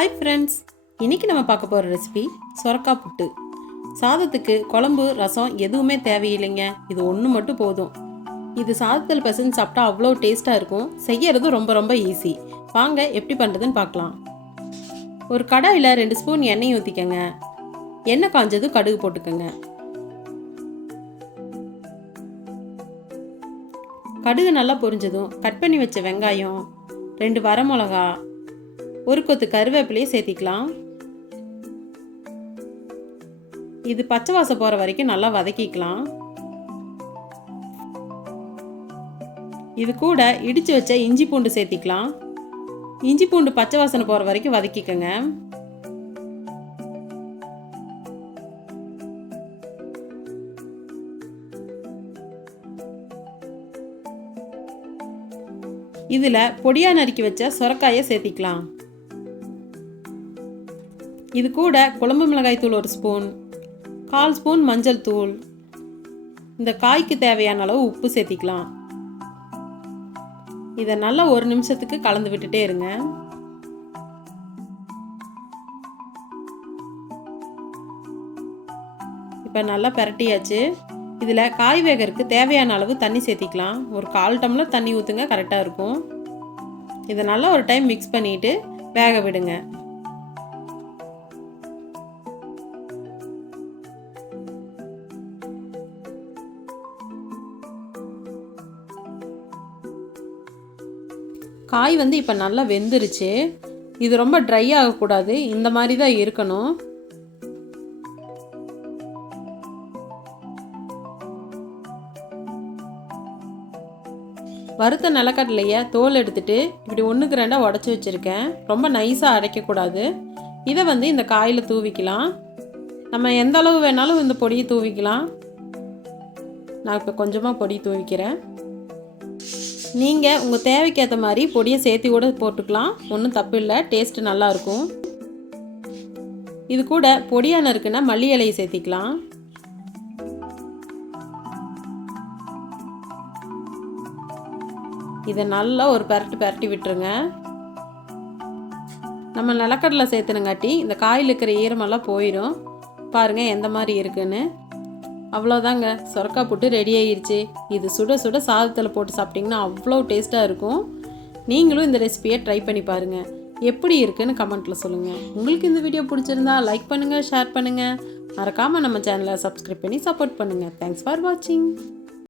Hi friends, இன்றைக்கி நம்ம பார்க்க போகிற ரெசிபி சொரக்காய் புட்டு. சாதத்துக்கு குழம்பு ரசம் எதுவுமே தேவையில்லைங்க, இது ஒன்று மட்டும் போதும். இது சாதத்தில் பிசைஞ்சு சாப்பிட்டா அவ்வளோ டேஸ்ட்டாக இருக்கும். செய்யறதும் ரொம்ப ரொம்ப ஈஸி. வாங்க எப்படி பண்ணுறதுன்னு பார்க்கலாம். ஒரு கடாயில் 2 ஸ்பூன் எண்ணெய் ஊற்றிக்கங்க. எண்ணெய் காஞ்சதும் கடுகு போட்டுக்கோங்க. கடுகு நல்லா பொரிஞ்சதும் கட் பண்ணி வச்ச வெங்காயம், 2 வரமிளகா, ஒரு கொத்து கருவேப்பிலையை சேர்த்திக்கலாம். இது பச்சை வாசம் போகிற வரைக்கும் நல்லா வதக்கிக்கலாம். இது கூட இடித்து வச்ச இஞ்சி பூண்டு சேர்த்திக்கலாம். இஞ்சி பூண்டு பச்சை வாசனை போகிற வரைக்கும் வதக்கிக்கங்க. இதில் பொடியாக நறுக்கி வச்ச சொரக்காயை சேர்த்திக்கலாம். இது கூட குழம்பு மிளகாய் தூள் 1 ஸ்பூன், 1/4 ஸ்பூன் மஞ்சள் தூள், இந்த காய்க்கு தேவையான அளவு உப்பு சேர்த்திக்கலாம். இதை நல்லா 1 நிமிஷத்துக்கு கலந்து விட்டுட்டே இருங்க. இப்போ நல்லா பரட்டியாச்சு. இதில் காய் வேகறதுக்கு தேவையான அளவு தண்ணி சேர்த்திக்கலாம். ஒரு 1/4 டம்ளர் தண்ணி ஊற்றுங்க, கரெக்டாக இருக்கும். இதை நல்லா ஒரு டைம் மிக்ஸ் பண்ணிவிட்டு வேக விடுங்க. காய் இப்போ நல்லா வெந்துருச்சு. இது ரொம்ப ட்ரை ஆகக்கூடாது, இந்த மாதிரி தான் இருக்கணும். வறுத்த நிலக்கடலையை தோல் எடுத்துட்டு இப்படி 1க்கு 2 உடச்சி வச்சுருக்கேன். ரொம்ப நைஸாக அரைக்கக்கூடாது. இதை இந்த காயில் தூவிக்கலாம். நம்ம எந்த அளவு வேணாலும் இந்த பொடியை தூவிக்கலாம். நான் இப்போ கொஞ்சமாக பொடி தூவிக்கிறேன். நீங்கள் உங்கள் தேவைக்கேற்ற மாதிரி பொடியை சேர்த்து கூட போட்டுக்கலாம், ஒன்றும் தப்பு இல்லை, டேஸ்ட்டு நல்லாயிருக்கும். இது கூட பொடியாக நறுக்குன்னா மல்லி இலையை சேர்த்திக்கலாம். இதை நல்லா ஒரு பரட்டி விட்டுருங்க. நம்ம நிலக்கடலை சேர்த்துனங்காட்டி இந்த காயில் இருக்கிற ஈரமெல்லாம் போயிடும். பாருங்கள் எந்த மாதிரி இருக்குன்னு. அவ்வளோதாங்க, சொரக்காய் புட்டு ரெடி ஆகிருச்சு. இது சுட சுட சாதத்தில் போட்டு சாப்பிட்டிங்கன்னா அவ்வளோ டேஸ்ட்டாக இருக்கும். நீங்களும் இந்த ரெசிபியை ட்ரை பண்ணி பாருங்கள். எப்படி இருக்குன்னு கமெண்ட்டில் சொல்லுங்கள். உங்களுக்கு இந்த வீடியோ பிடிச்சிருந்தா லைக் பண்ணுங்கள், ஷேர் பண்ணுங்கள். மறக்காமல் நம்ம சேனலை சப்ஸ்கிரைப் பண்ணி சப்போர்ட் பண்ணுங்கள். தேங்க்ஸ் ஃபார் வாட்சிங்.